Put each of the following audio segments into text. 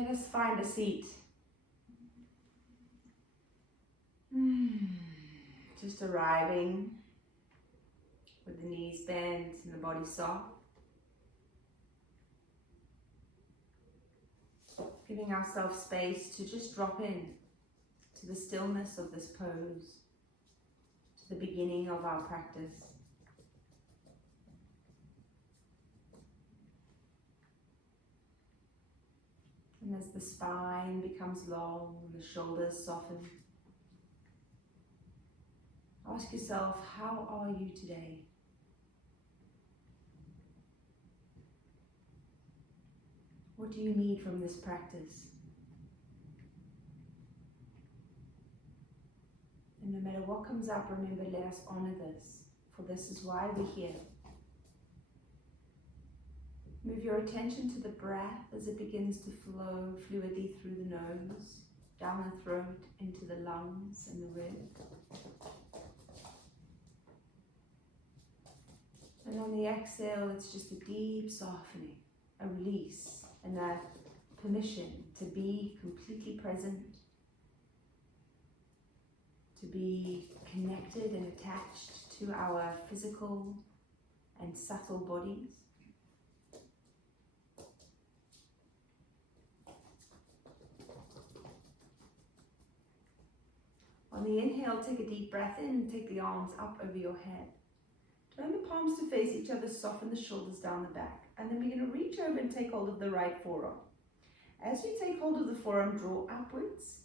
Let us find a seat. Just arriving with the knees bent and the body soft. Giving ourselves space to just drop in to the stillness of this pose, to the beginning of our practice. And as the spine becomes long, the shoulders soften, ask yourself, how are you today? What do you need from this practice? And no matter what comes up, remember, let us honor this, for this is why we're here. Move your attention to the breath as it begins to flow fluidly through the nose, down the throat, into the lungs and the ribs. And on the exhale, it's just a deep softening, a release, and a permission to be completely present, to be connected and attached to our physical and subtle bodies. On the inhale, take a deep breath in and take the arms up over your head. Turn the palms to face each other, soften the shoulders down the back. And then we're going to reach over and take hold of the right forearm. As you take hold of the forearm, draw upwards,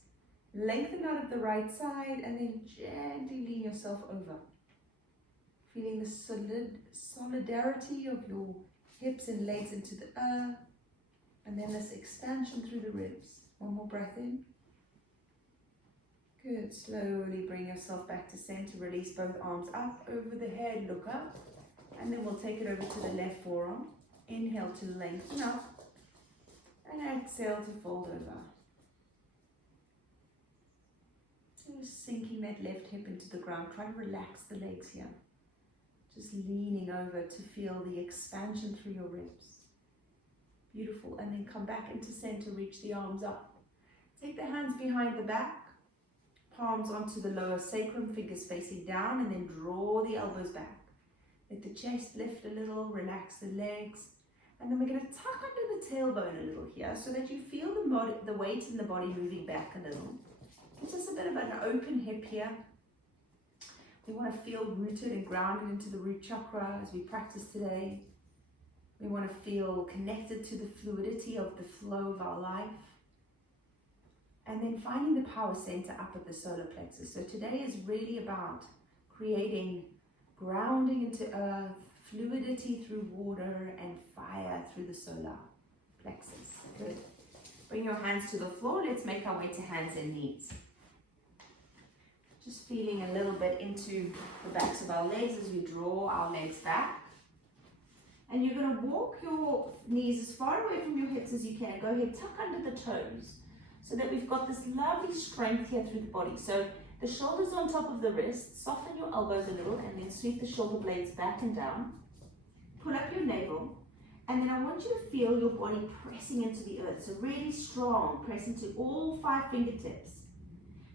lengthen out of the right side, and then gently lean yourself over. Feeling the solidarity of your hips and legs into the earth. And then this expansion through the ribs. One more breath in. Good. Slowly bring yourself back to center. Release both arms up over the head. Look up. And then we'll take it over to the left forearm. Inhale to lengthen up. And exhale to fold over. Just sinking that left hip into the ground. Try to relax the legs here. Just leaning over to feel the expansion through your ribs. Beautiful. And then come back into center. Reach the arms up. Take the hands behind the back. Palms onto the lower sacrum, fingers facing down, and then draw the elbows back. Let the chest lift a little, relax the legs. And then we're going to tuck under the tailbone a little here so that you feel the weight in the body moving back a little. Gives us a bit of an open hip here. We want to feel rooted and grounded into the root chakra as we practice today. We want to feel connected to the fluidity of the flow of our life. And then finding the power center up at the solar plexus. So today is really about creating grounding into earth, fluidity through water, and fire through the solar plexus. Good. Bring your hands to the floor. Let's make our way to hands and knees. Just feeling a little bit into the backs of our legs as we draw our legs back. And you're going to walk your knees as far away from your hips as you can. Go ahead, tuck under the toes, so that we've got this lovely strength here through the body. So the shoulders on top of the wrists, soften your elbows a little, and then sweep the shoulder blades back and down. Pull up your navel, and then I want you to feel your body pressing into the earth. So really strong, press into all 5 fingertips.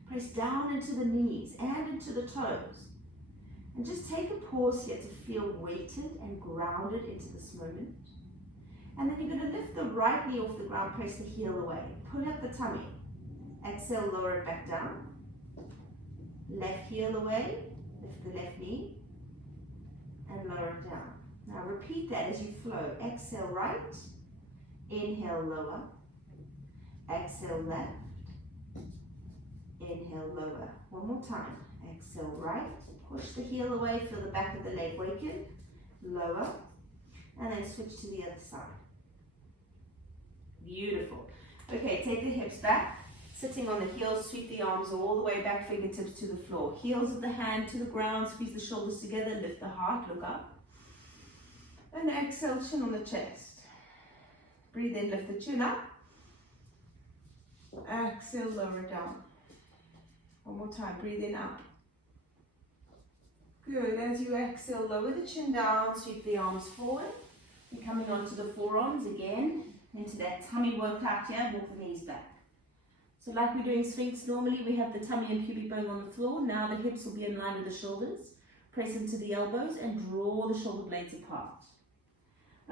Press down into the knees and into the toes. And just take a pause here to feel weighted and grounded into this moment. And then you're going to lift the right knee off the ground, press the heel away. Pull up the tummy. Exhale, lower it back down. Left heel away, lift the left knee, and lower it down. Now repeat that as you flow. Exhale right, inhale lower, exhale left, inhale lower. One more time. Exhale right, push the heel away, feel the back of the leg waken, lower, and then switch to the other side. Beautiful. Okay, take the hips back, sitting on the heels, sweep the arms all the way back, fingertips to the floor. Heels of the hand to the ground, squeeze the shoulders together, lift the heart, look up. And exhale, chin on the chest. Breathe in, lift the chin up. Exhale, lower it down. One more time, breathe in, up. Good, as you exhale, lower the chin down, sweep the arms forward. You're coming onto the forearms again. into that tummy workout here. Walk the knees back. So like we're doing Sphinx normally, we have the tummy and pubic bone on the floor. Now the hips will be in line with the shoulders. Press into the elbows and draw the shoulder blades apart.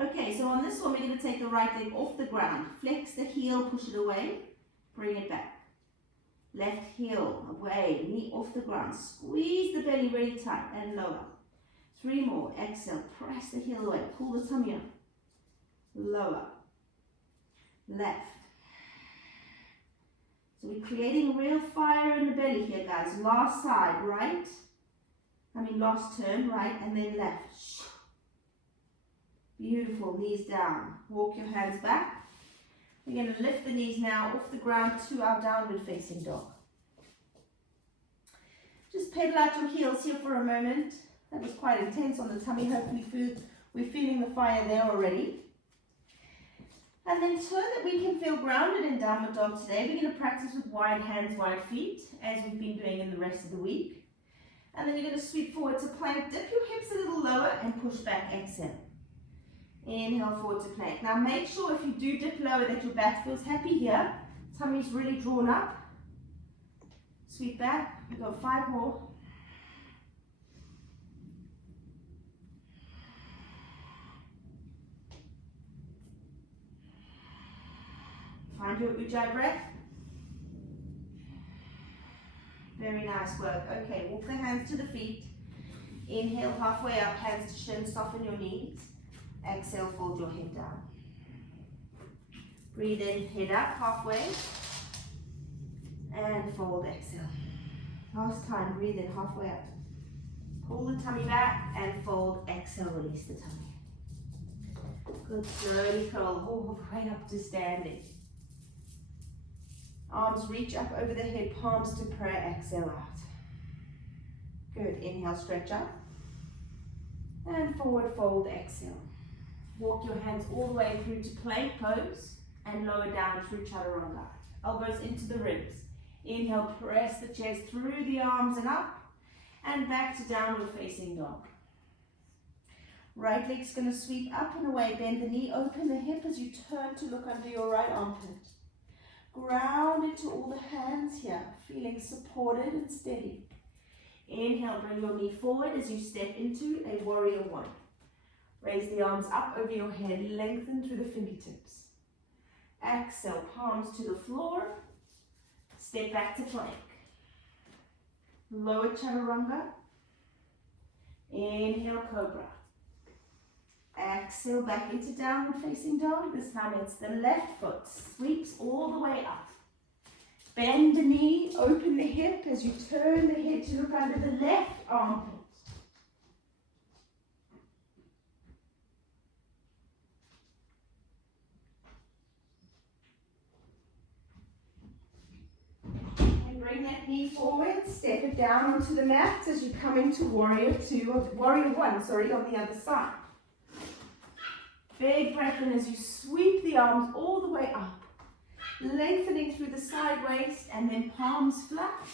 Okay, so on this one, we're going to take the right leg off the ground. Flex the heel, push it away, bring it back. Left heel away, knee off the ground. Squeeze the belly really tight and lower. 3 more. Exhale, press the heel away, pull the tummy up. Lower. Left. So we're creating real fire in the belly here, guys. Last side, right. Last turn, right, and then left. Beautiful, knees down. Walk your hands back. We're going to lift the knees now off the ground to our downward facing dog. Just pedal out your heels here for a moment. That was quite intense on the tummy. Hopefully we're feeling the fire there already. And then so that we can feel grounded in downward dog today, we're going to practice with wide hands, wide feet, as we've been doing in the rest of the week. And then you're going to sweep forward to plank, dip your hips a little lower and push back, exhale. Inhale forward to plank. Now make sure if you do dip lower that your back feels happy here. Tummy's really drawn up. Sweep back, we've got 5 more. Find your ujjayi breath. Very nice work. Okay, walk the hands to the feet. Inhale halfway up, hands to shin, soften your knees. Exhale, fold your head down. Breathe in, head up halfway. And fold, exhale. Last time, breathe in halfway up. Pull the tummy back and fold, exhale, release the tummy. Good, slowly curl all the way up to standing. Arms reach up over the head, palms to prayer, exhale out. Good, inhale, stretch up. And forward fold, exhale. Walk your hands all the way through to plank pose and lower down through chaturanga. Elbows into the ribs. Inhale, press the chest through the arms and up and back to downward facing dog. Right leg's going to sweep up and away, bend the knee, open the hip as you turn to look under your right armpit. Ground into all the hands here, feeling supported and steady. Inhale, bring your knee forward as you step into a warrior one. Raise the arms up over your head, lengthen through the fingertips. Exhale, palms to the floor. Step back to plank. Lower chaturanga. Inhale, cobra. Exhale, back into downward facing dog. This time it's the left foot. Sweeps all the way up. Bend the knee, open the hip as you turn the head to look under the left armpit. And bring that knee forward, step it down onto the mat as you come into warrior one, on the other side. Big breath in as you sweep the arms all the way up, lengthening through the side waist and then palms flat,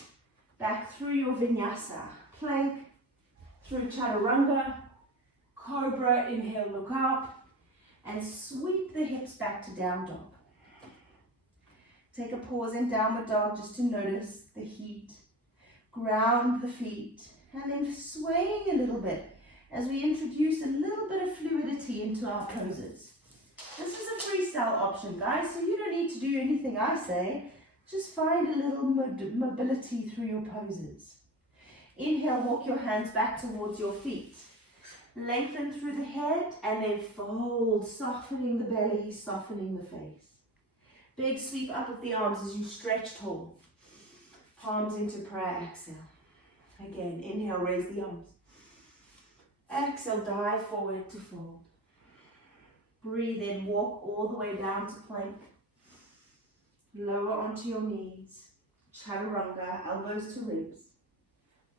back through your vinyasa. Plank, through chaturanga, cobra, inhale, look up, and sweep the hips back to down dog. Take a pause in downward dog just to notice the heat. Ground the feet, and then swaying a little bit as we introduce a little bit of fluidity into our poses. This is a freestyle option, guys, so you don't need to do anything I say. Just find a little mobility through your poses. Inhale, walk your hands back towards your feet. Lengthen through the head and then fold, softening the belly, softening the face. Big sweep up of the arms as you stretch tall. Palms into prayer, exhale. Again, inhale, raise the arms. Exhale, dive forward to fold. Breathe in, walk all the way down to plank. Lower onto your knees. Chaturanga, elbows to ribs.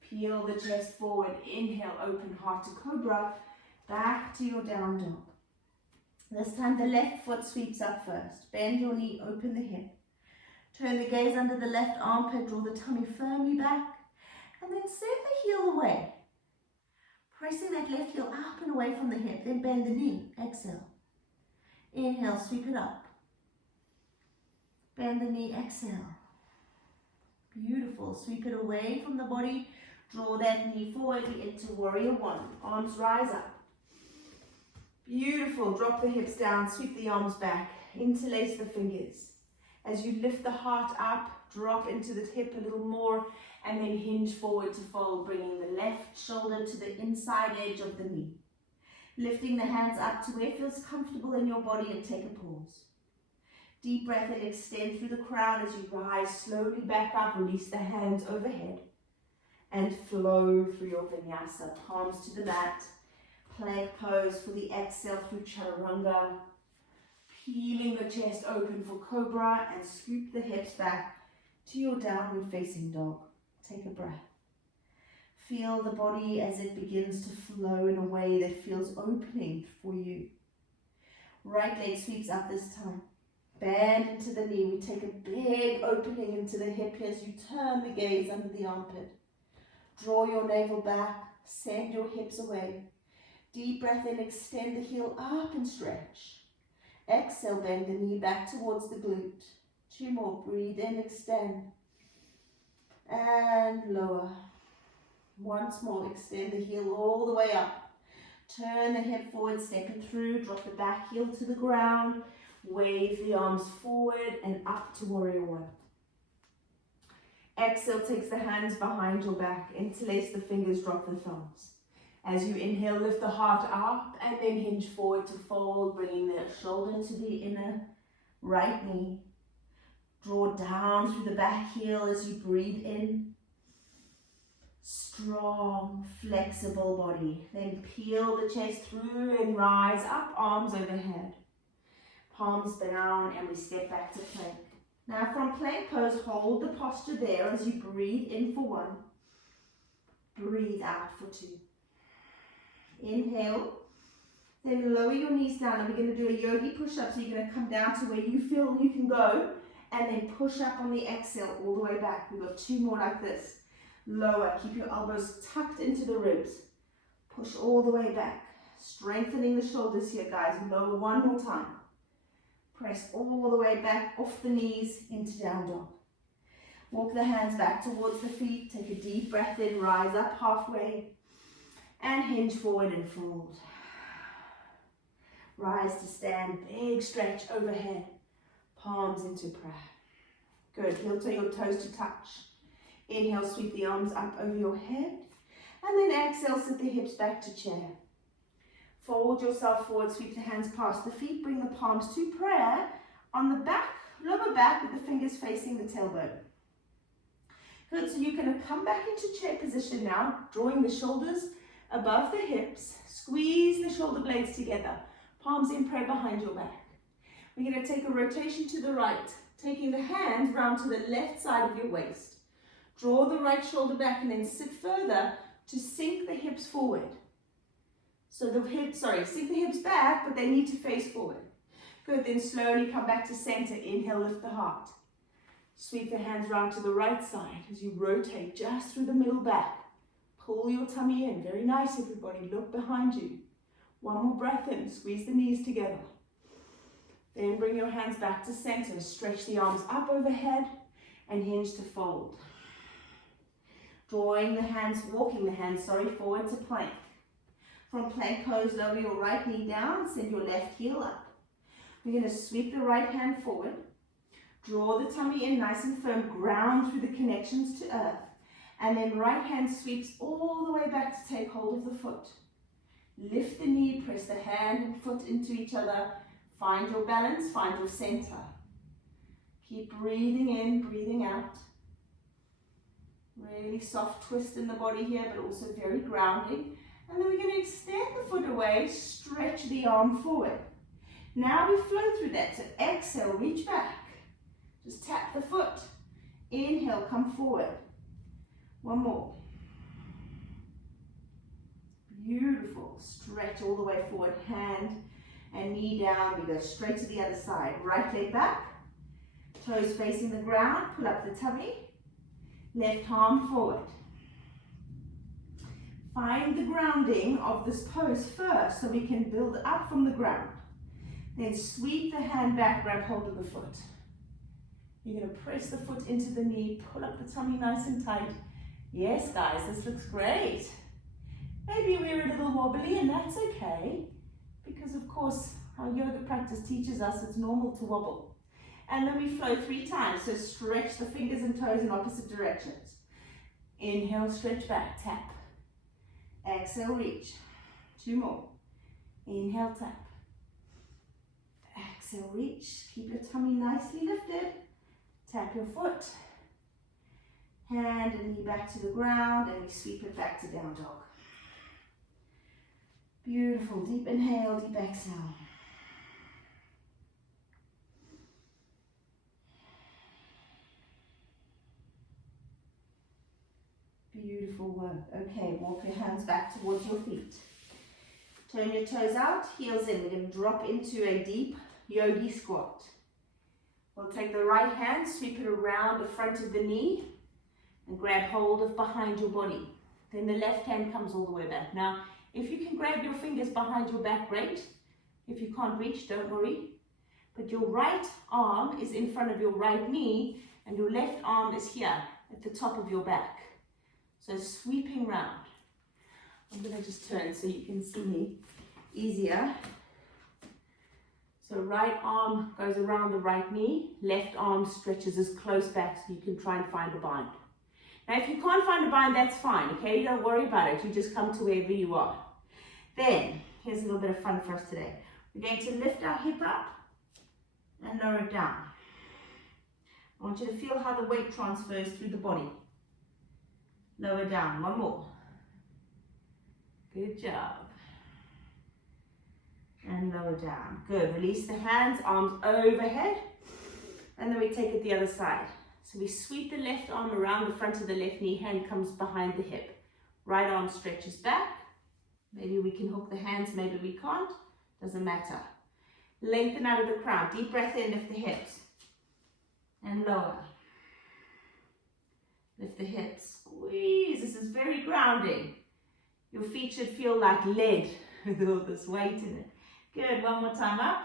Peel the chest forward. Inhale, open heart to cobra. Back to your down dog. This time the left foot sweeps up first. Bend your knee, open the hip. Turn the gaze under the left armpit, draw the tummy firmly back. And then send the heel away. Pressing that left heel up and away from the hip, then bend the knee. Exhale. Inhale, sweep it up. Bend the knee, exhale. Beautiful. Sweep it away from the body. Draw that knee forward into warrior one. Arms rise up. Beautiful. Drop the hips down. Sweep the arms back. Interlace the fingers. As you lift the heart up, drop into the hip a little more, and then hinge forward to fold, bringing the left shoulder to the inside edge of the knee. Lifting the hands up to where it feels comfortable in your body, and take a pause. Deep breath and extend through the crown as you rise slowly back up. Release the hands overhead and flow through your vinyasa. Palms to the mat. Plank pose for the exhale through chaturanga. Peeling the chest open for cobra and scoop the hips back to your downward facing dog. Take a breath. Feel the body as it begins to flow in a way that feels opening for you. Right leg sweeps up this time. Bend into the knee. We take a big opening into the hip as you turn the gaze under the armpit. Draw your navel back. Send your hips away. Deep breath in. Extend the heel up and stretch. Exhale, bend the knee back towards the glute. 2 more. Breathe in, extend. And lower. Once more, extend the heel all the way up. Turn the hip forward, step it through, drop the back heel to the ground. Wave the arms forward and up to warrior one. Exhale, takes the hands behind your back. Interlace the fingers, drop the thumbs. As you inhale, lift the heart up and then hinge forward to fold, bringing the shoulder to the inner right knee. Draw down through the back heel as you breathe in. Strong, flexible body. Then peel the chest through and rise up, arms overhead. Palms down, and we step back to plank. Now from plank pose, hold the posture there as you breathe in for 1. Breathe out for 2. Inhale, then lower your knees down, and we're going to do a yogi push-up. So you're going to come down to where you feel you can go, and then push up on the exhale all the way back. We've got 2 more like this. Lower, keep your elbows tucked into the ribs. Push all the way back. Strengthening the shoulders here, guys. Lower 1 more time. Press all the way back off the knees into down dog. Walk the hands back towards the feet. Take a deep breath in, rise up halfway. And hinge forward and fold. Rise to stand, big stretch overhead. Palms into prayer. Good, heel to your toes to touch. Inhale, sweep the arms up over your head. And then exhale, sit the hips back to chair. Fold yourself forward, sweep the hands past the feet. Bring the palms to prayer on the back, lower back with the fingers facing the tailbone. Good, so you're going to come back into chair position now, drawing the shoulders above the hips. Squeeze the shoulder blades together. Palms in prayer behind your back. We're going to take a rotation to the right, taking the hands round to the left side of your waist. Draw the right shoulder back and then sit further to sink the hips forward. So the hips, sink the hips back, but they need to face forward. Good, then slowly come back to center. Inhale, lift the heart. Sweep the hands round to the right side as you rotate just through the middle back. Pull your tummy in. Very nice, everybody. Look behind you. 1 more breath in. Squeeze the knees together. Then bring your hands back to center. Stretch the arms up overhead and hinge to fold. Walking the hands, forward to plank. From plank pose, lower your right knee down, send your left heel up. We're going to sweep the right hand forward. Draw the tummy in nice and firm, ground through the connections to earth. And then right hand sweeps all the way back to take hold of the foot. Lift the knee, press the hand and foot into each other. Find your balance, find your center. Keep breathing in, breathing out. Really soft twist in the body here, but also very grounding. And then we're going to extend the foot away, stretch the arm forward. Now we flow through that. So exhale, reach back. Just tap the foot. Inhale, come forward. 1 more. Beautiful. Stretch all the way forward. Hand and knee down. We go straight to the other side. Right leg back. Toes facing the ground. Pull up the tummy. Left arm forward. Find the grounding of this pose first so we can build up from the ground. Then sweep the hand back, grab hold of the foot. You're going to press the foot into the knee, pull up the tummy nice and tight. Yes, guys, this looks great. Maybe we're a little wobbly, and that's okay, because of course our yoga practice teaches us it's normal to wobble. And then we flow 3 times, so stretch the fingers and toes in opposite directions. Inhale, stretch back, tap. Exhale, reach. 2 more. Inhale, tap. Exhale, reach. Keep your tummy nicely lifted. Tap your foot. Hand and knee back to the ground, and we sweep it back to down dog. Beautiful. Deep inhale, deep exhale. Beautiful work. Okay, walk your hands back towards your feet. Turn your toes out, heels in. We're going to drop into a deep yogi squat. We'll take the right hand, sweep it around the front of the knee, and grab hold of behind your body. Then the left hand comes all the way back. Now, if you can grab your fingers behind your back, great. If you can't reach, don't worry. But your right arm is in front of your right knee, and your left arm is here at the top of your back. So sweeping round. I'm going to just turn so you can see me easier. So right arm goes around the right knee, left arm stretches as close back so you can try and find a bind. Now if you can't find a bind, that's fine, okay? Don't worry about it, you just come to wherever you are. Then, here's a little bit of fun for us today. We're going to lift our hip up and lower it down. I want you to feel how the weight transfers through the body. Lower down, 1 more. Good job. And lower down. Good. Release the hands, arms overhead. And then we take it the other side. So we sweep the left arm around the front of the left knee, hand comes behind the hip. Right arm stretches back. Maybe we can hook the hands, maybe we can't. Doesn't matter. Lengthen out of the crown. Deep breath in, lift the hips. And lower. Lift the hips. Squeeze. This is very grounding. Your feet should feel like lead with all this weight in it. Good. 1 more time up.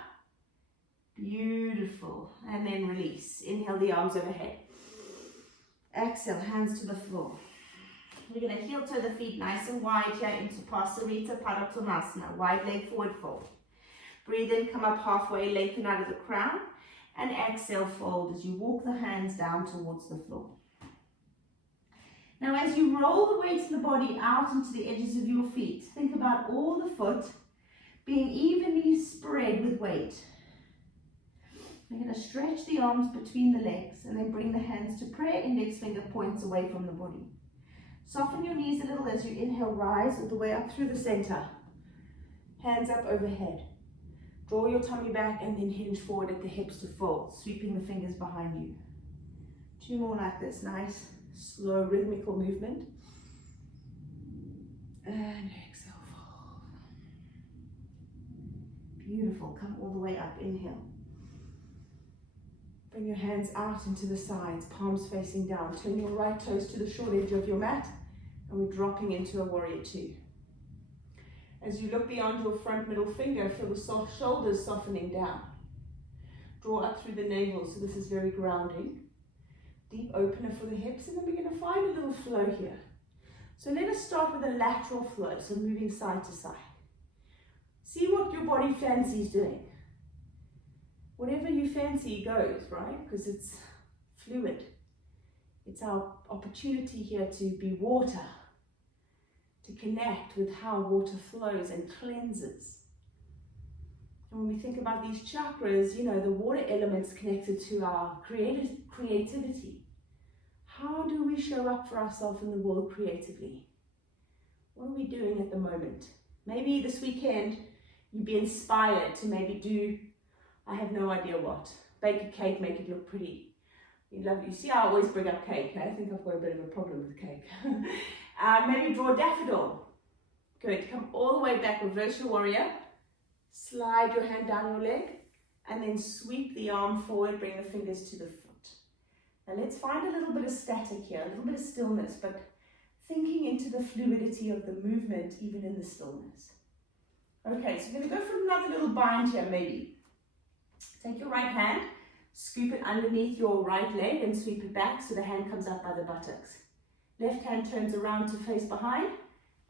Beautiful. And then release. Inhale the arms overhead. Exhale, hands to the floor. We're going to heel toe the feet nice and wide here into Pasarita Padottanasana. Wide leg forward fold. Breathe in, come up halfway, lengthen out of the crown. And exhale, fold as you walk the hands down towards the floor. Now as you roll the weight in the body out into the edges of your feet, think about all the foot being evenly spread with weight. We're going to stretch the arms between the legs and then bring the hands to prayer index finger points away from the body. Soften your knees a little as you inhale, rise all the way up through the center. Hands up overhead. Draw your tummy back and then hinge forward at the hips to fold, sweeping the fingers behind you. 2 more like this, nice, slow, rhythmical movement. And exhale, fold. Beautiful, come all the way up, inhale. Bring your hands out into the sides, palms facing down. Turn your right toes to the short edge of your mat, and we're dropping into a warrior 2. As you look beyond your front middle finger, feel the soft shoulders softening down. Draw up through the navel, so this is very grounding. Deep opener for the hips, and then we're going to find a little flow here. So let us start with a lateral flow, so moving side to side. See what your body fancies doing. Whatever you fancy goes, right? Because it's fluid. It's our opportunity here to be water, to connect with how water flows and cleanses. And when we think about these chakras, you know, the water element's connected to our creativity. How do we show up for ourselves in the world creatively? What are we doing at the moment? Maybe this weekend you'd be inspired to maybe do, I have no idea what. Bake a cake, make it look pretty. You see, I always bring up cake. I think I've got a bit of a problem with cake. Maybe draw a daffodil. Good. Come all the way back, reverse your warrior. Slide your hand down your leg. And then sweep the arm forward, bring the fingers to the foot. Now let's find a little bit of static here, a little bit of stillness, but thinking into the fluidity of the movement, even in the stillness. Okay, so we're going to go for another little bind here, maybe. Take your right hand, Scoop it underneath your right leg and sweep it back so the hand comes up by the buttocks. Left hand turns around to face behind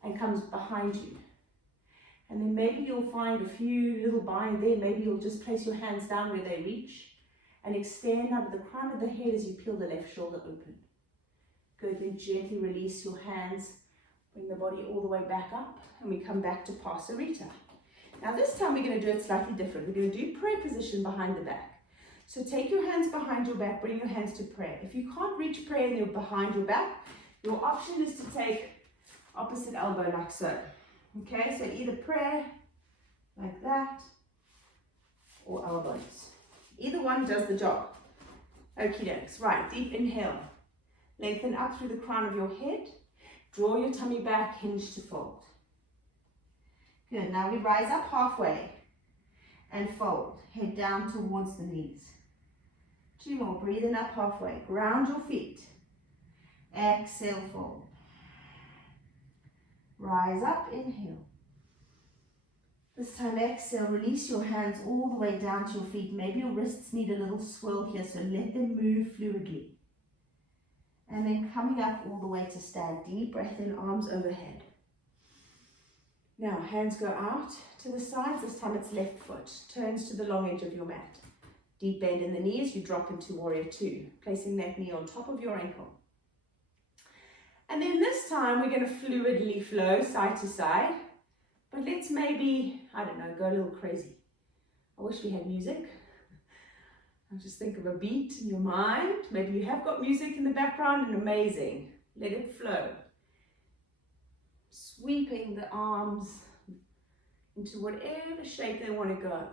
and comes behind you. And then maybe you'll find a few little bind there. Maybe you'll just place your hands down where they reach and extend under the crown of the head as you peel the left shoulder open. Good, then gently release your hands. Bring the body all the way back up and we come back to Pasarita. Now this time we're going to do it slightly different. We're going to do prayer position behind the back. So take your hands behind your back, bring your hands to prayer. If you can't reach prayer and you're behind your back, your option is to take opposite elbow like so. Okay, so either prayer like that or elbows. Either one does the job. Okie dokes. Right, deep inhale. Lengthen up through the crown of your head. Draw your tummy back, hinge to fold. Good, now we rise up halfway and fold. Head down towards the knees. 2 more, breathing up halfway. Ground your feet. Exhale, fold. Rise up, inhale. This time exhale, release your hands all the way down to your feet. Maybe your wrists need a little swirl here, so let them move fluidly. And then coming up all the way to stand. Deep breath in, arms overhead. Now, hands go out to the sides. This time it's left foot. Turns to the long edge of your mat. Deep bend in the knees, you drop into warrior 2. Placing that knee on top of your ankle. And then this time we're going to fluidly flow side to side. But let's maybe, I don't know, go a little crazy. I wish we had music. I'll just think of a beat in your mind. Maybe you have got music in the background, and amazing. Let it flow. Sweeping the arms into whatever shape they want to go.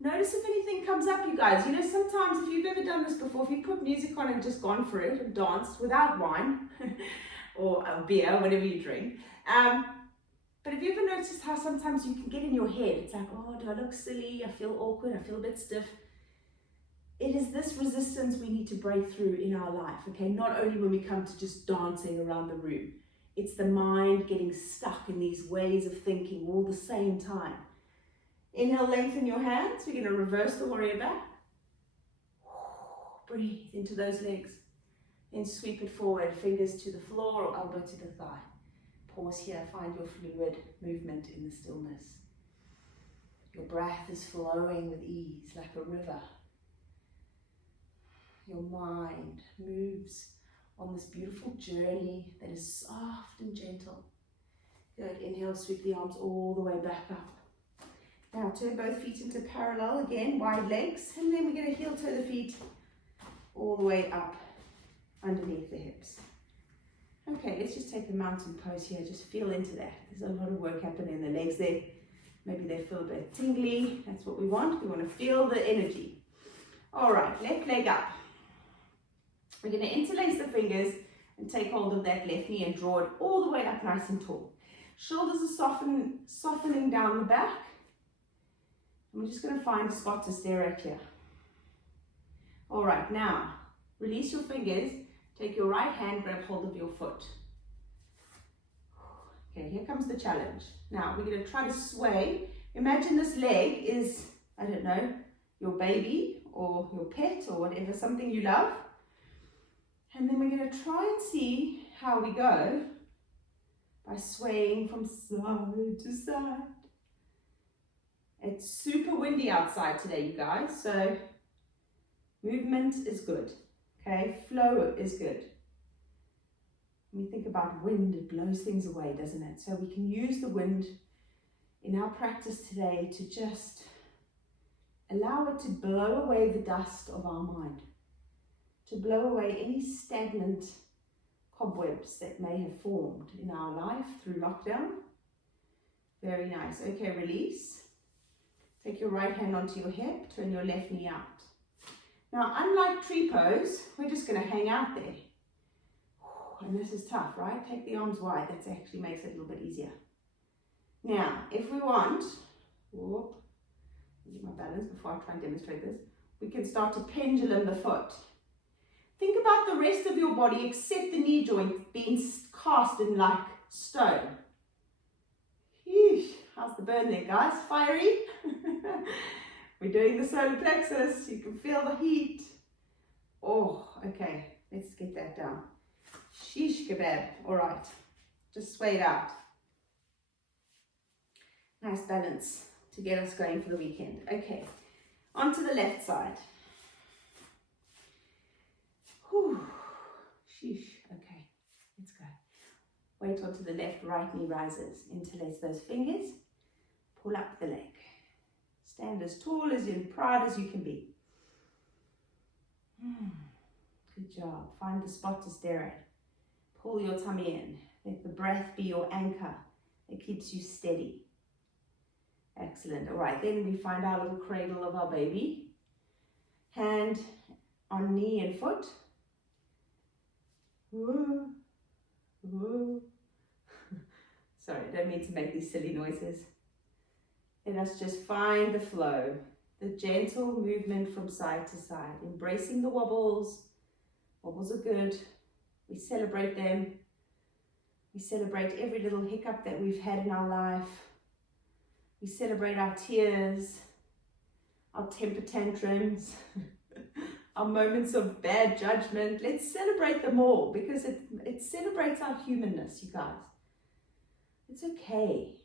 Notice if anything comes up, you guys. You know, sometimes if you've ever done this before, if you put music on and just gone for it and danced without wine or beer, whatever you drink. But have you ever noticed how sometimes you can get in your head? It's like, oh, do I look silly? I feel awkward. I feel a bit stiff. It is this resistance we need to break through in our life, okay? Not only when we come to just dancing around the room. It's the mind getting stuck in these ways of thinking all the same time. Inhale, lengthen your hands. We're going to reverse the warrior back. Breathe into those legs. Then sweep it forward, fingers to the floor or elbow to the thigh. Pause here, find your fluid movement in the stillness. Your breath is flowing with ease like a river. Your mind moves on this beautiful journey that is soft and gentle. Good, inhale, sweep the arms all the way back up. Now turn both feet into parallel, again, wide legs, and then we're going to heel toe the feet all the way up underneath the hips. Okay, let's just take the mountain pose here, just feel into that. There's a lot of work happening in the legs there. Maybe they feel a bit tingly, that's what we want. We want to feel the energy. All right, left leg up. We're going to interlace the fingers and take hold of that left knee and draw it all the way up nice and tall. Shoulders are softening down the back. And we're just going to find a spot to stare at here. All right, now release your fingers. Take your right hand, grab hold of your foot. Okay, here comes the challenge. Now we're going to try to sway. Imagine this leg is, I don't know, your baby or your pet or whatever, something you love. And then we're going to try and see how we go by swaying from side to side. It's super windy outside today, you guys, so movement is good, okay? Flow is good. When we think about wind, it blows things away, doesn't it? So we can use the wind in our practice today to just allow it to blow away the dust of our mind, to blow away any stagnant cobwebs that may have formed in our life through lockdown. Very nice. Okay, release. Take your right hand onto your hip, turn your left knee out. Now, unlike tree pose, we're just going to hang out there. And this is tough, right? Take the arms wide. That actually makes it a little bit easier. Now, if we want, get my balance before I try and demonstrate this, we can start to pendulum the foot. Think about the rest of your body except the knee joint being cast in like stone. How's the burn there, guys? Fiery? We're doing the solar plexus. You can feel the heat. Oh, okay. Let's get that down. Sheesh kebab. All right. Just sway it out. Nice balance to get us going for the weekend. Okay. On to the left side. Whew. Sheesh. Okay. Let's go. Wait onto the left, right knee rises. Interlace those fingers. Pull up the leg. Stand as tall as and proud as you can be. Good job. Find the spot to stare at. Pull your tummy in. Let the breath be your anchor. It keeps you steady. Excellent. All right, then we find our little cradle of our baby. Hand on knee and foot. Woo. Woo. Sorry, I don't mean to make these silly noises. Let us just find the flow, the gentle movement from side to side, embracing the wobbles. Wobbles are good. We celebrate them. We celebrate every little hiccup that we've had in our life. We celebrate our tears, our temper tantrums, our moments of bad judgment. Let's celebrate them all because it celebrates our humanness, you guys. It's okay.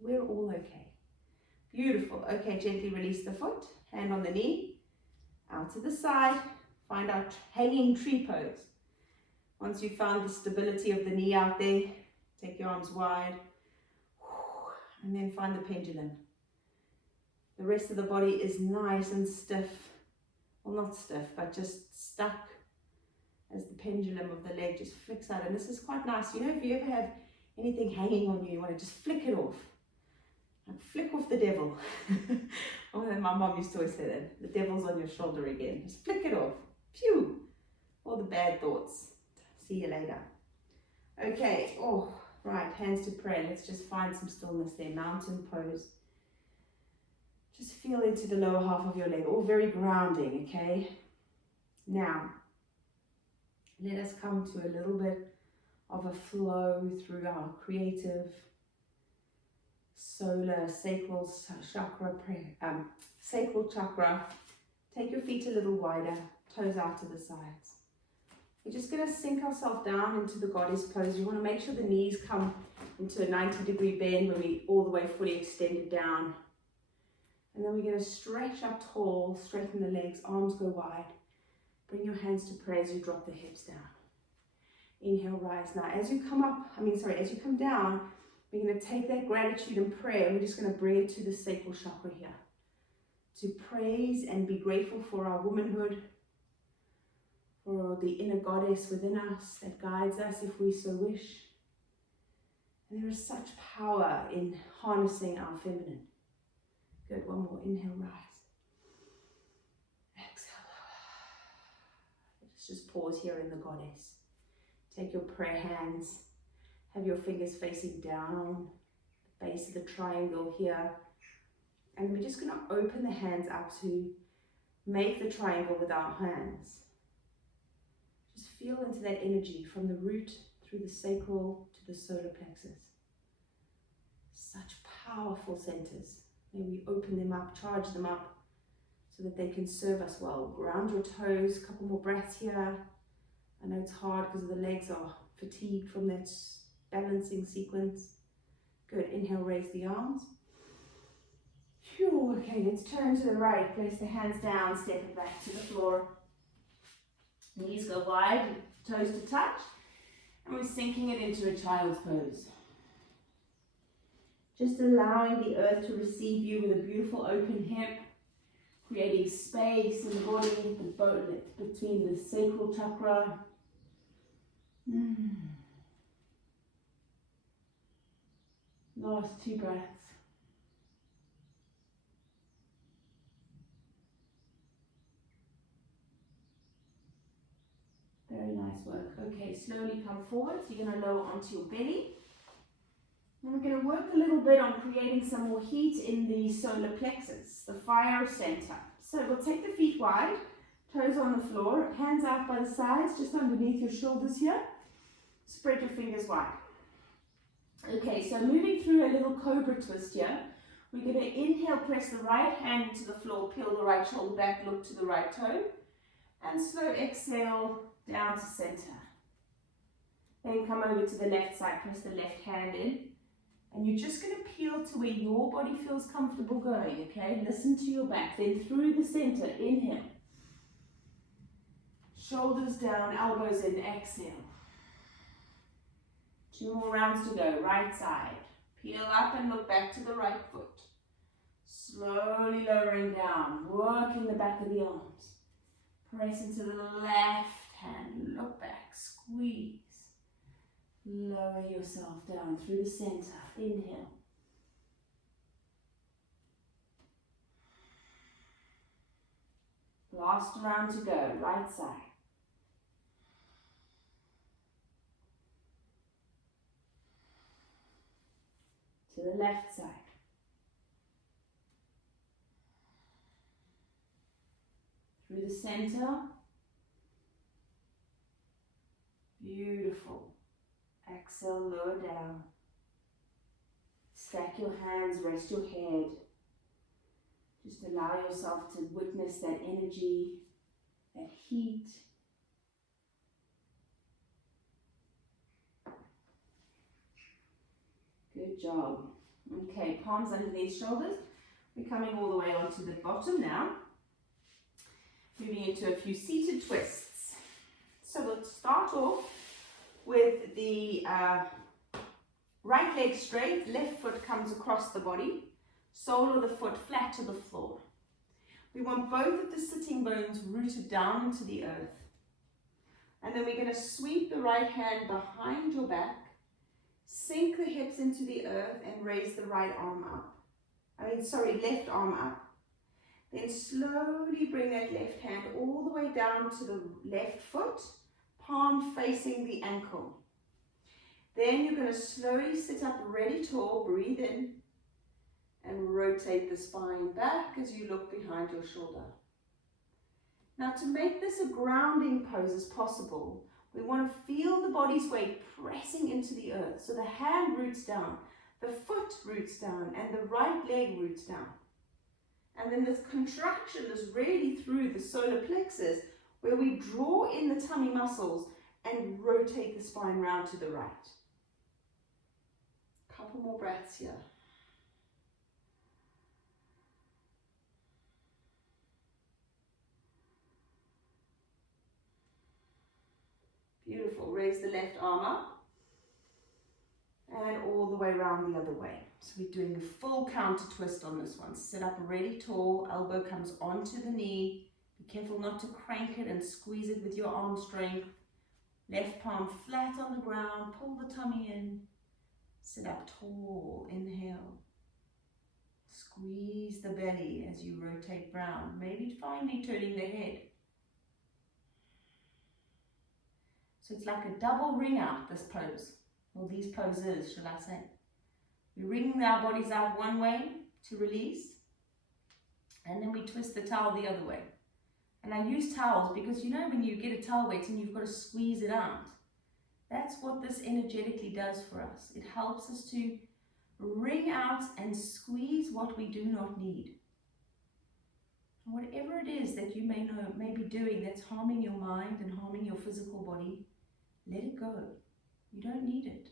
We're all okay. Beautiful. Okay, gently release the foot, hand on the knee, out to the side. Find our hanging tree pose. Once you've found the stability of the knee out there, take your arms wide, and then find the pendulum. The rest of the body is nice and stiff. Well, not stiff, but just stuck as the pendulum of the leg just flicks out. And this is quite nice. You know, if you ever have anything hanging on you, you want to just flick it off. Like flick off the devil. Oh, my mom used to always say that. The devil's on your shoulder again. Just flick it off. Phew. All the bad thoughts. See you later. Okay. Oh, right. Hands to prayer. Let's just find some stillness there. Mountain pose. Just feel into the lower half of your leg. All very grounding, okay? Now, let us come to a little bit of a flow through our creative solar sacral chakra, sacral chakra. Take your feet a little wider, toes out to the sides. We're just going to sink ourselves down into the goddess pose. You want to make sure the knees come into a 90-degree bend when we all the way fully extended down. And then we're going to stretch up tall, straighten the legs, arms go wide. Bring your hands to prayer as you drop the hips down. Inhale, rise. Now, as you come down, we're going to take that gratitude and prayer, and we're just going to bring it to the sacral chakra here. To praise and be grateful for our womanhood, for the inner goddess within us that guides us if we so wish. And there is such power in harnessing our feminine. Good, one more. Inhale, rise. Exhale. Let's just pause here in the goddess. Take your prayer hands. Have your fingers facing down, the base of the triangle here. And we're just going to open the hands up to make the triangle with our hands. Just feel into that energy from the root through the sacral to the solar plexus. Such powerful centers. May we open them up, charge them up so that they can serve us well. Ground your toes, a couple more breaths here. I know it's hard because the legs are fatigued from that balancing sequence. Good, inhale, raise the arms. Phew, okay, let's turn to the right. Place the hands down, step it back to the floor. Knees go wide, toes to touch. And we're sinking it into a child's pose. Just allowing the earth to receive you with a beautiful open hip, creating space in the body, between the sacral chakra. Last 2 breaths. Very nice work. Okay, slowly come forward. So you're going to lower onto your belly. And we're going to work a little bit on creating some more heat in the solar plexus, the fire center. So we'll take the feet wide, toes on the floor, hands out by the sides, just underneath your shoulders here. Spread your fingers wide. Okay, so moving through a little cobra twist here. We're going to inhale, press the right hand to the floor, peel the right shoulder back, look to the right toe, and slow exhale down to center. Then come over to the left side, press the left hand in, and you're just going to peel to where your body feels comfortable going, okay? Listen to your back, then through the center, inhale. Shoulders down, elbows in, exhale. 2 more rounds to go, right side. Peel up and look back to the right foot. Slowly lowering down, working the back of the arms. Press into the left hand, look back, squeeze. Lower yourself down through the center, inhale. Last round to go, right side. To the left side. Through the center. Beautiful. Exhale, lower down. Stack your hands, rest your head. Just allow yourself to witness that energy, that heat. Good job. Okay, palms underneath shoulders. We're coming all the way onto the bottom now. Moving into a few seated twists. So we'll start off with the right leg straight, left foot comes across the body, sole of the foot flat to the floor. We want both of the sitting bones rooted down into the earth. And then we're going to sweep the right hand behind your back, sink the hips into the earth and raise the right arm up. Left arm up. Then slowly bring that left hand all the way down to the left foot, palm facing the ankle. Then you're going to slowly sit up really tall, breathe in, and rotate the spine back as you look behind your shoulder. Now to make this a grounding pose as possible, we want to feel the body's weight pressing into the earth. So the hand roots down, the foot roots down, and the right leg roots down. And then this contraction is really through the solar plexus, where we draw in the tummy muscles and rotate the spine round to the right. Couple more breaths here. Beautiful. Raise the left arm up and all the way around the other way. So we're doing a full counter twist on this one. Sit up really tall, elbow comes onto the knee. Be careful not to crank it and squeeze it with your arm strength. Left palm flat on the ground, pull the tummy in. Sit up tall, inhale. Squeeze the belly as you rotate round, maybe finally turning the head. So it's like a double ring out, this pose, or these poses, shall I say. We're wringing our bodies out one way to release, and then we twist the towel the other way. And I use towels because you know when you get a towel wet and you've got to squeeze it out, that's what this energetically does for us. It helps us to wring out and squeeze what we do not need. Whatever it is that you may be doing that's harming your mind and harming your physical body, let it go. You don't need it.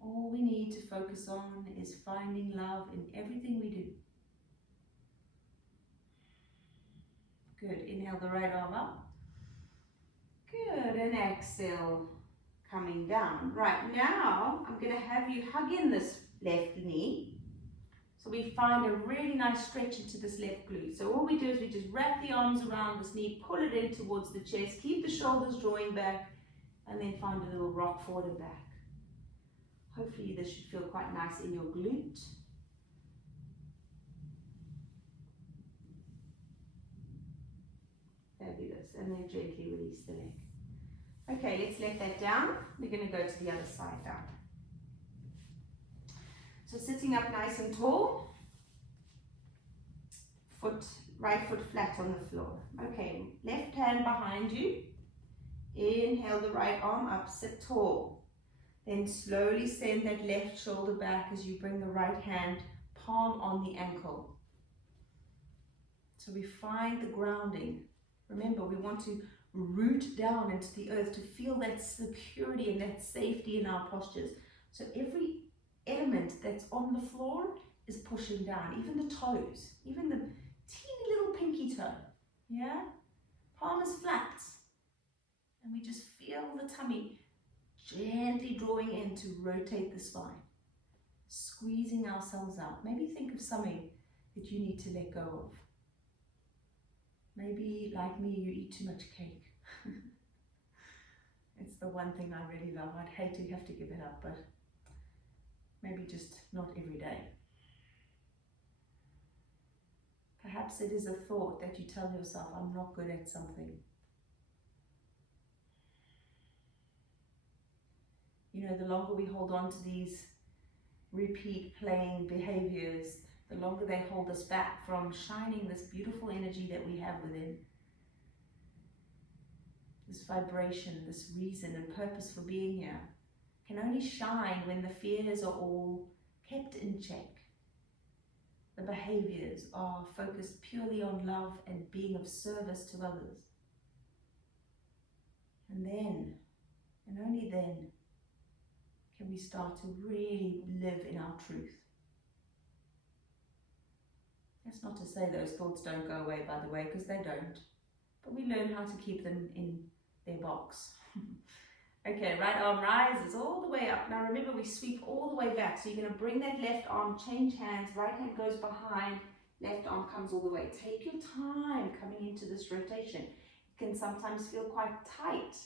All we need to focus on is finding love in everything we do. Good. Inhale the right arm up. Good. And exhale, coming down. Right, now I'm going to have you hug in this left knee. So we find a really nice stretch into this left glute. So all we do is we just wrap the arms around this knee, pull it in towards the chest, keep the shoulders drawing back, and then find a little rock forward and back. Hopefully this should feel quite nice in your glute. Fabulous. And then gently release the leg. Okay, let's let that down. We're going to go to the other side now. So sitting up nice and tall, right foot flat on the floor. Okay, left hand behind you. Inhale the right arm up, sit tall. Then slowly send that left shoulder back as you bring the right hand palm on the ankle. So we find the grounding. Remember, we want to root down into the earth to feel that security and that safety in our postures. So every element that's on the floor is pushing down, even the toes, even the teeny little pinky toe. Yeah? Palm is flat. And we just feel the tummy gently drawing in to rotate the spine, squeezing ourselves out. Maybe think of something that you need to let go of. Maybe, like me, you eat too much cake. It's the one thing I really love. I'd hate to have to give it up, but maybe just not every day. Perhaps it is a thought that you tell yourself, I'm not good at something. You know, the longer we hold on to these repeat playing behaviors, the longer they hold us back from shining this beautiful energy that we have within. This vibration, this reason and purpose for being here can only shine when the fears are all kept in check. The behaviors are focused purely on love and being of service to others. And then, and only then, can we start to really live in our truth. That's not to say those thoughts don't go away, by the way, because they don't. But we learn how to keep them in their box. Okay, right arm rises all the way up. Now remember, we sweep all the way back. So you're going to bring that left arm, change hands, right hand goes behind, left arm comes all the way. Take your time coming into this rotation. It can sometimes feel quite tight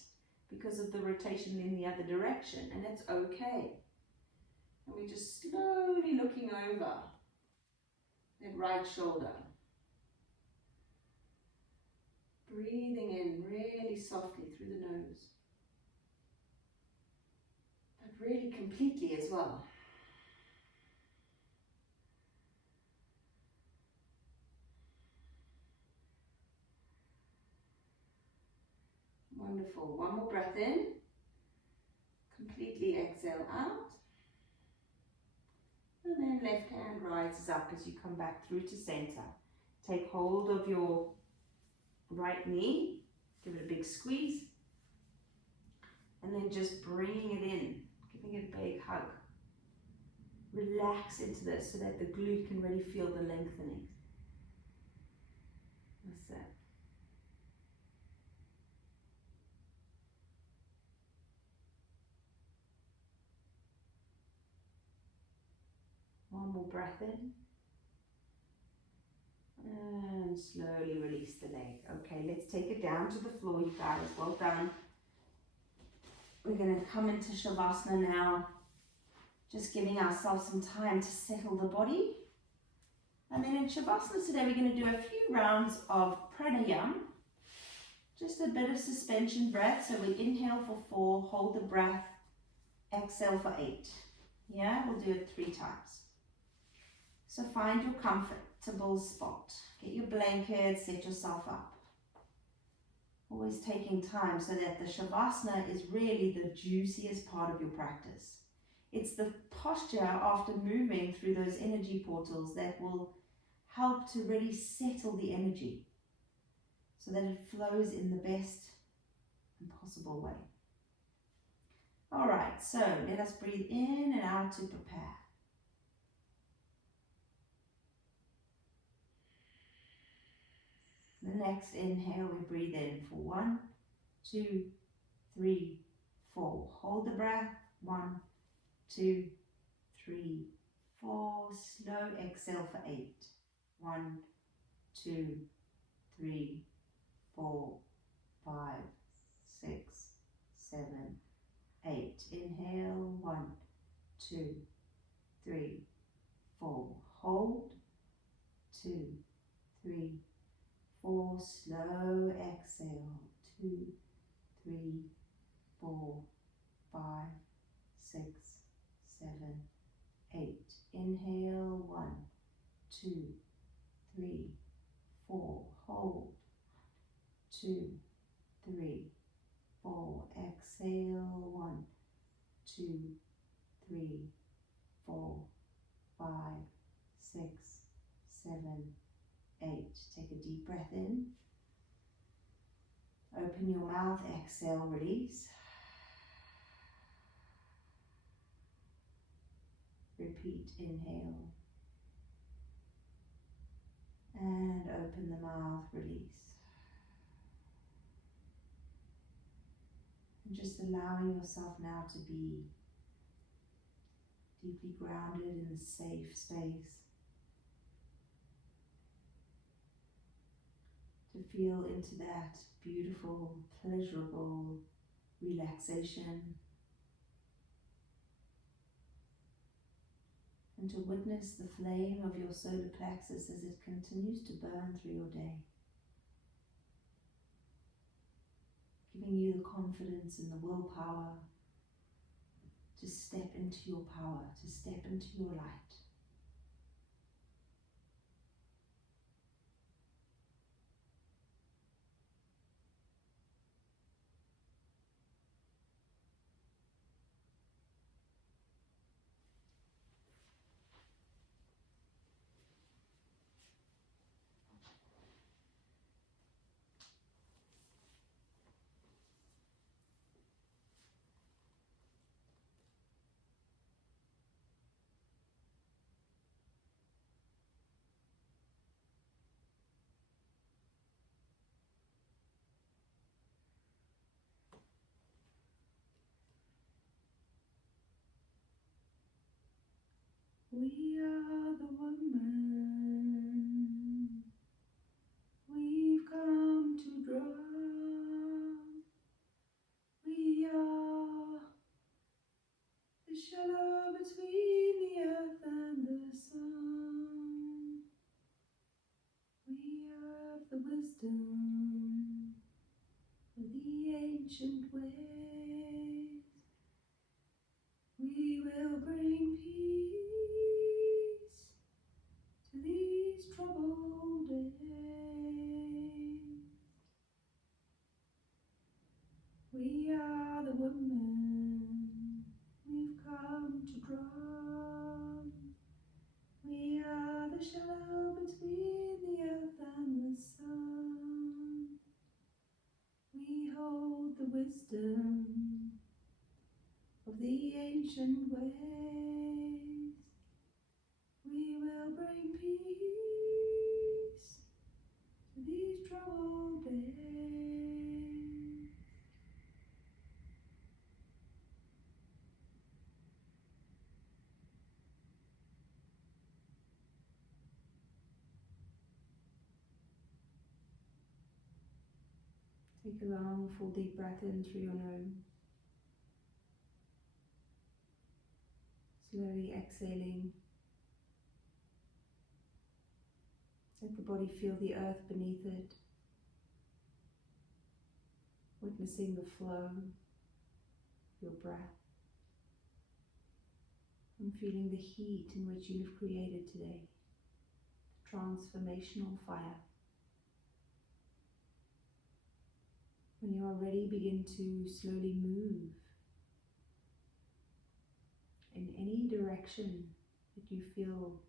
because of the rotation in the other direction, and that's okay. And we're just slowly looking over that right shoulder. Breathing in really softly through the nose. But really completely as well. Wonderful. One more breath in. Completely exhale out. And then left hand rises up as you come back through to center. Take hold of your right knee. Give it a big squeeze. And then just bringing it in. Giving it a big hug. Relax into this so that the glute can really feel the lengthening. That's it. One more breath in. And slowly release the leg. Okay, let's take it down to the floor, you guys. Well done. We're going to come into Shavasana now. Just giving ourselves some time to settle the body. And then in Shavasana today, we're going to do a few rounds of pranayama. Just a bit of suspension breath. So we inhale for 4, hold the breath, exhale for 8. Yeah, we'll do it 3 times. So find your comfortable spot. Get your blanket, set yourself up. Always taking time so that the Shavasana is really the juiciest part of your practice. It's the posture after moving through those energy portals that will help to really settle the energy so that it flows in the best possible way. All right, so let us breathe in and out to prepare. The next inhale, we breathe in for 1, 2, 3, 4. Hold the breath. 1, 2, 3, 4. Slow exhale for 8. 1, 2, 3, 4, 5, 6, 7, 8. Inhale. 1, 2, 3, 4. Hold. 2, 3, 4. Slow exhale. 2, 3, 4, 5, 6, 7, 8. Inhale. 1, 2, 3, 4. Hold. 2, 3, 4. Exhale. 1, 2, 3, 4, 5, 6, 7, 8. Take a deep breath in. Open your mouth, exhale, release. Repeat, inhale. And open the mouth, release. And just allowing yourself now to be deeply grounded in a safe space. To feel into that beautiful, pleasurable relaxation. And to witness the flame of your solar plexus as it continues to burn through your day. Giving you the confidence and the willpower to step into your power, to step into your light. We are the woman we've come to draw. We are the shadow between the earth and the sun. We have the wisdom of the ancient ways. We will bring peace to these troubled days. We are the women we've come to draw. We are the shadow between the earth and the sun. We hold the wisdom of the ancient ways. We will bring peace to these troubled days. Take a long, full, deep breath in through your nose. Slowly exhaling. Let the body feel the earth beneath it. Witnessing the flow of your breath. And feeling the heat in which you have created today. The transformational fire. When you are ready, begin to slowly move in any direction that you feel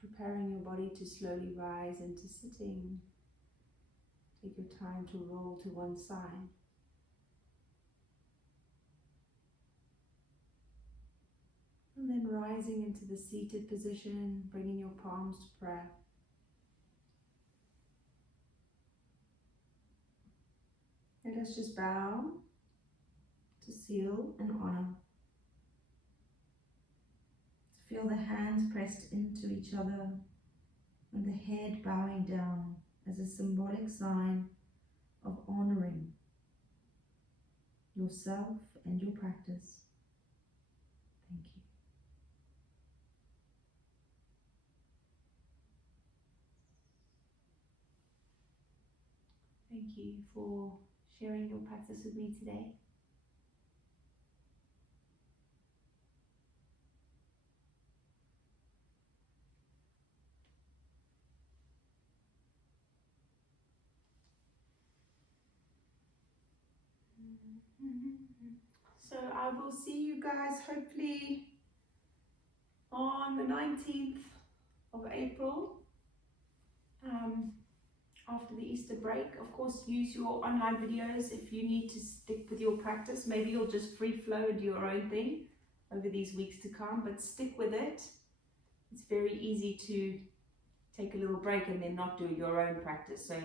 preparing your body to slowly rise into sitting. Take your time to roll to one side. And then rising into the seated position, bringing your palms to prayer. Let us just bow to seal and honor. To feel the hands pressed into each other and the head bowing down as a symbolic sign of honoring yourself and your practice. Thank you. Thank you for sharing your practice with me today. So I will see you guys hopefully on the 19th of April, after the Easter break. Of course, use your online videos if you need to stick with your practice. Maybe you'll just free flow and do your own thing over these weeks to come, but stick with it. It's very easy to take a little break and then not do your own practice. So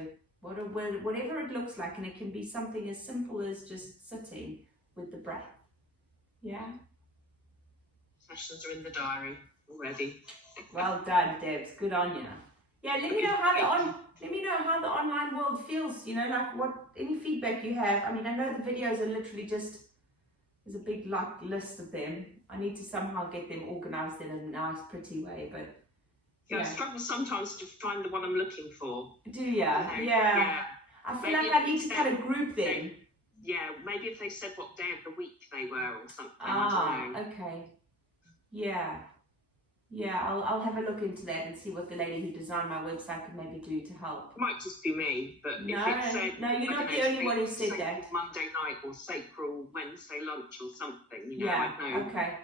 whatever it looks like, and it can be something as simple as just sitting with the breath. Yeah? Sessions are in the diary already. Well done, Debs. Good on you. Yeah, let me know how the online world feels, you know, like any feedback you have. I mean, I know the videos are literally just, there's a big list of them. I need to somehow get them organized in a nice, pretty way, but yeah. I struggle sometimes to find the one I'm looking for. Do ya? Yeah. I feel like I need to kind of group them. Yeah, maybe if they said what day of the week they were or something. I don't know. Okay. Yeah. Yeah, I'll have a look into that and see what the lady who designed my website could maybe do to help. It might just be me, but if it said... No, you're not the only one who said that. Monday night or Sacral Wednesday lunch or something, you know, yeah, I know. Okay.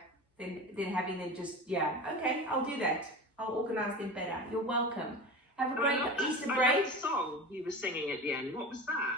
Then having them just, yeah. Okay, I'll do that. I'll organise them better. You're welcome. Have a great Easter break. I love the song you were singing at the end. What was that?